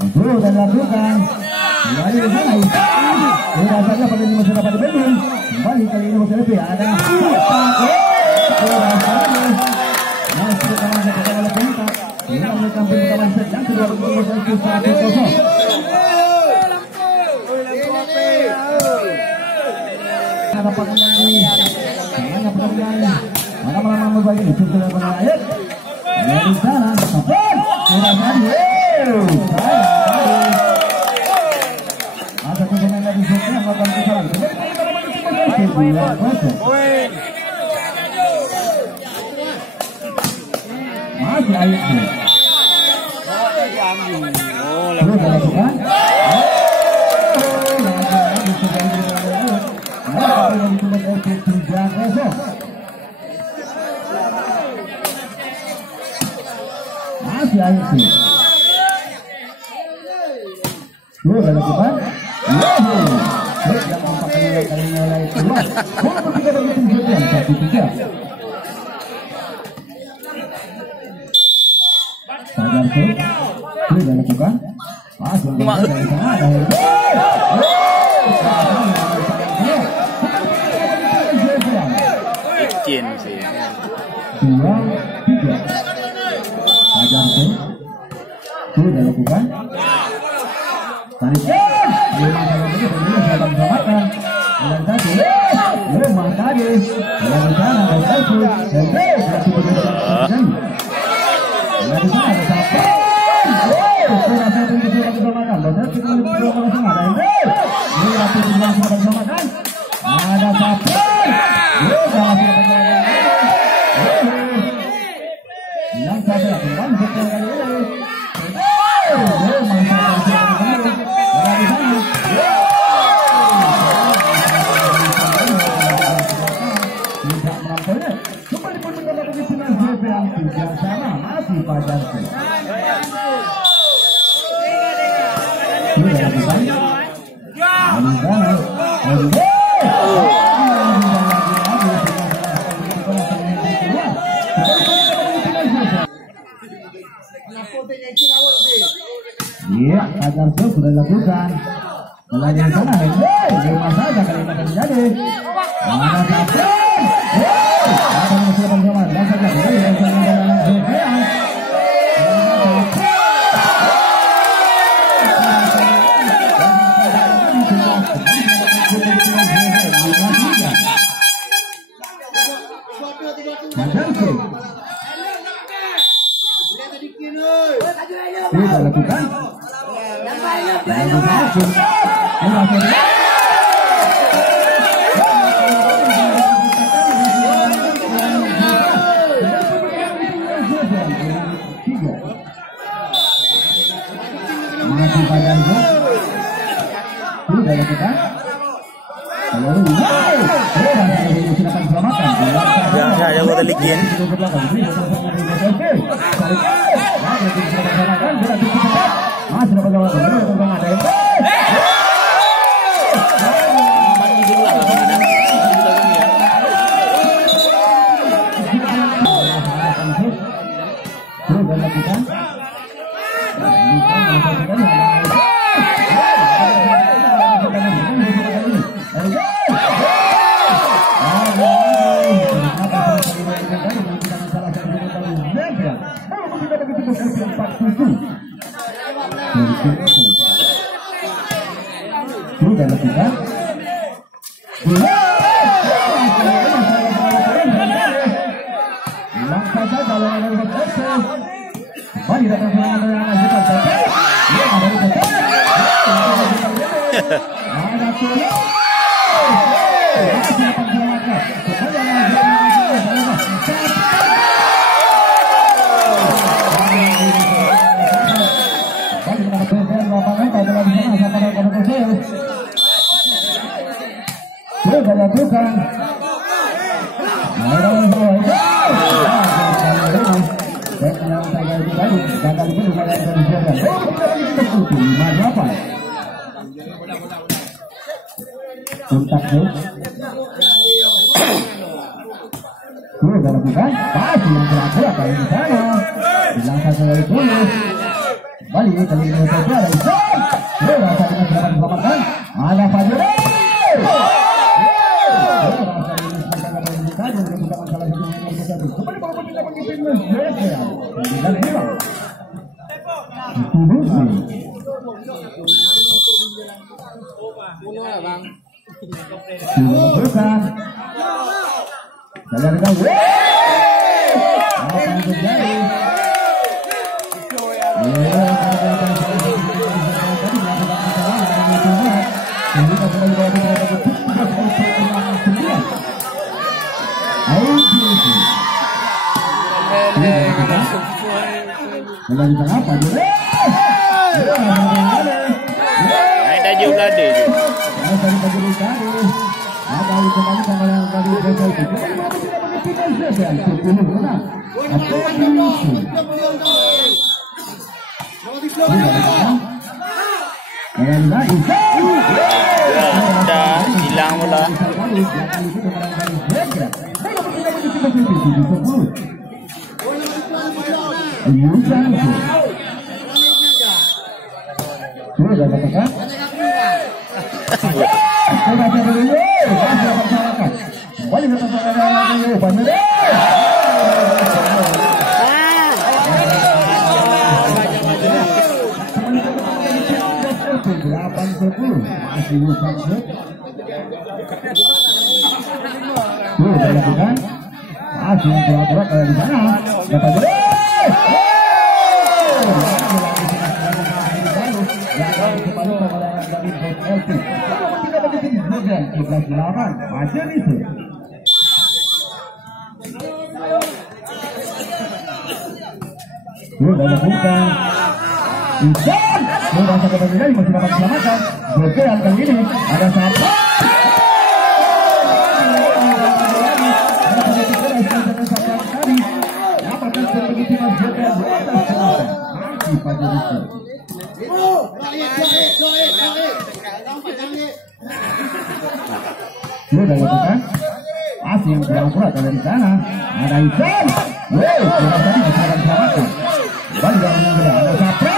Itu dan lakukan. Kembali ke sana. Rasanya pada ini masih dapat dibendung. Kembali kali ini masih lebih ada. Masih kawan kepada oleh penyita. Ini oleh kampung kawan yang kedua bertemu satu 1-0. Ada pemain. Semuanya pemain. Mana membagi itu sudah pemain. Dari sana sampai sudah jadi. Ada pemain lagi yang akan kita masih ayat ini. Masih ayat ini. Sudah lakukan. Yang mempunyai kalinya lain keluar. Bola tidak begitu jauh. 1-3. Sajar tuh, sudah lakukan. Masuk dari sana ada. Bikin sih. 2-3. Sajar tuh, sudah lakukan. Tarik. Rumah tadi dari sana ada itu iya, ajar sudah dilakukan. Melalui sana, lima saja kali ini akan terjadi. Ada satu, ada musuh bersama. Dan saja sudah lakukan. Masih pada itu sudah lakukan. Ya, udah likin. Masih dapat jawab tentang ada itu. Sudah lakukan. Sudah lakukan. Langkah saja kalau ada berhasil. Kembali datang serangan yang lanjutkan saja. Dia ada di depan. Ada tulis. Masih akan selamatkan. Sudah lakukan. Sudah dilakukan pasti yang terakhir akan di sana. Dilangkah dari Tulus. Kembali kali ini saja ada Isan. Rasa dengan silakan diselamatkan. Ada Fajri. Kembali bola tidak begitu mengejar. Dan hilang. Tulus. Bukan. Saya dengar. Apa yang terjadi? Ada juga deh. Udah hilang bola. Kali ini ada satu. Sudah lakukan pas yang kurang akurat ada di sana. Ada Isan. Wow, tadi bisa diselamatkan. Kembali dari bola ada Sapra.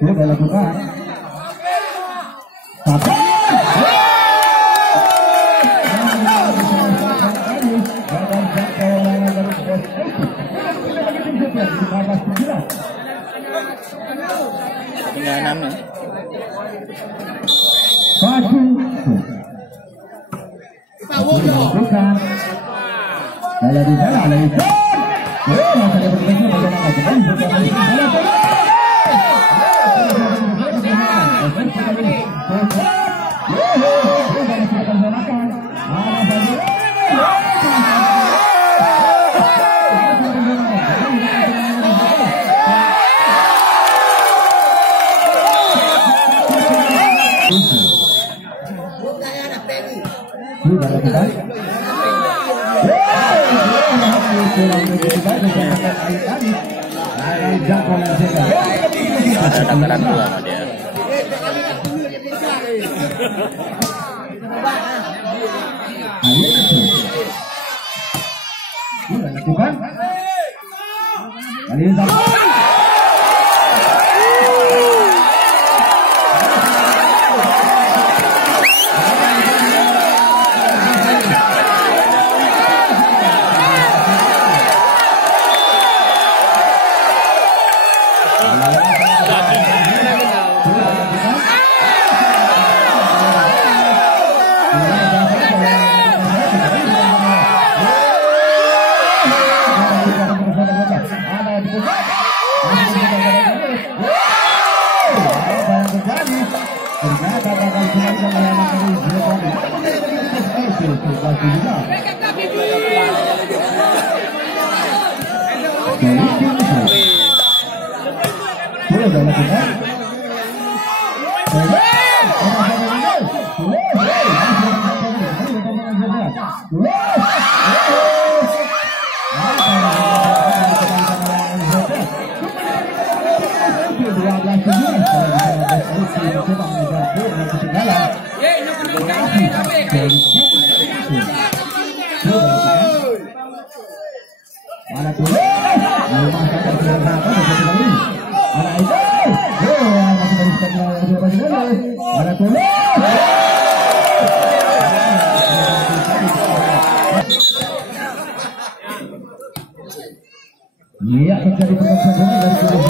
Sudah lakukan. Bukan. Kalau di sana ada itu. Ada takaran dua sama dia. Ayo itu. Lakukan. Kali ini iya terjadi pergerakan dari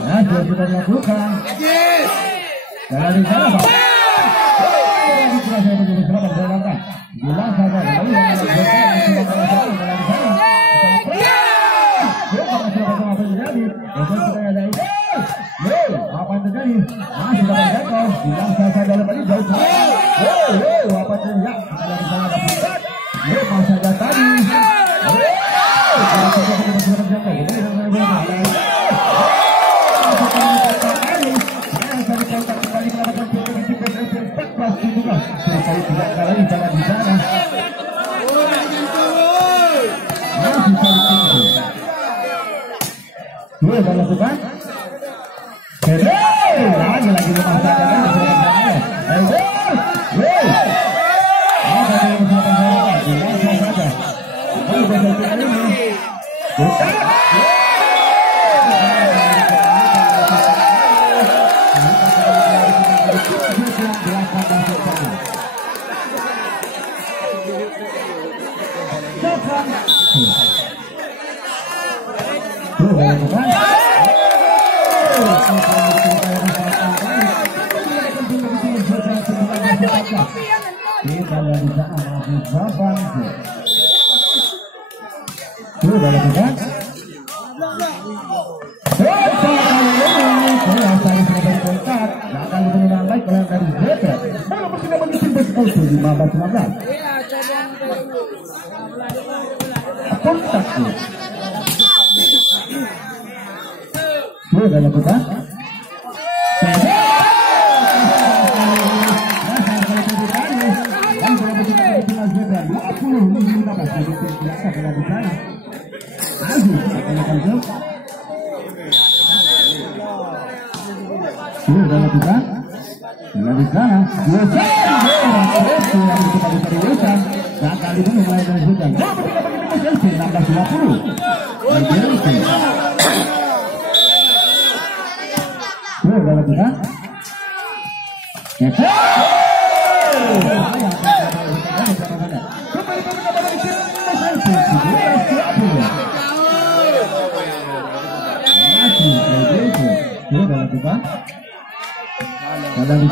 nah, dia sudah melakukan jalan di sana Pak. Bilang saja apa yang terjadi? Masih dapat jatuh. Bilang saya dalam tadi jauh. Apa terjadi? Dari sana ada pusat. Mau saja tadi. Lakukan. Lagi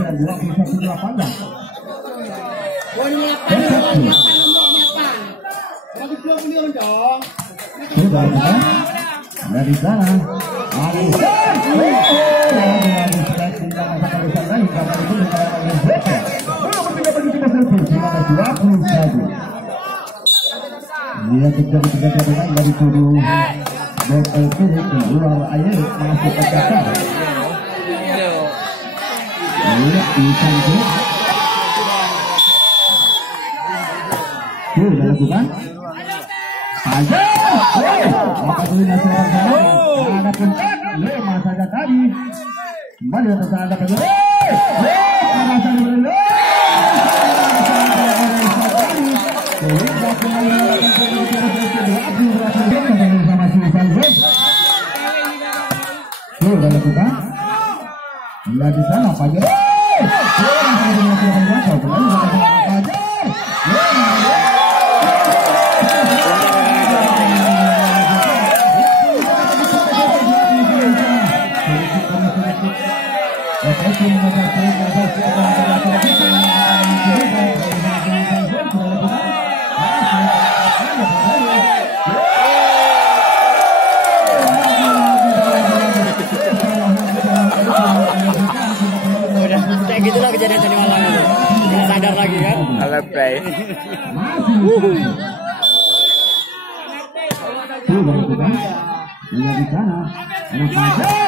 Nah, bola panjang. Sudah kita dari sana. Dia kejar-kejar dengan dari tujuh botol tubuh keluar air masuk ke dasar. Lihat di sana. Sudah lakukan. Aja. Apa tuh nasional sana? Ada pencetak. Lima saja tadi. Kembali atas ada pencetak. Ada saja. Sudah lakukan. Lihat di sana Fajar. Kayak gitulah kejadian tadi malam itu. Nggak sadar lagi kan? Alebay. Di sana, ada Fajar.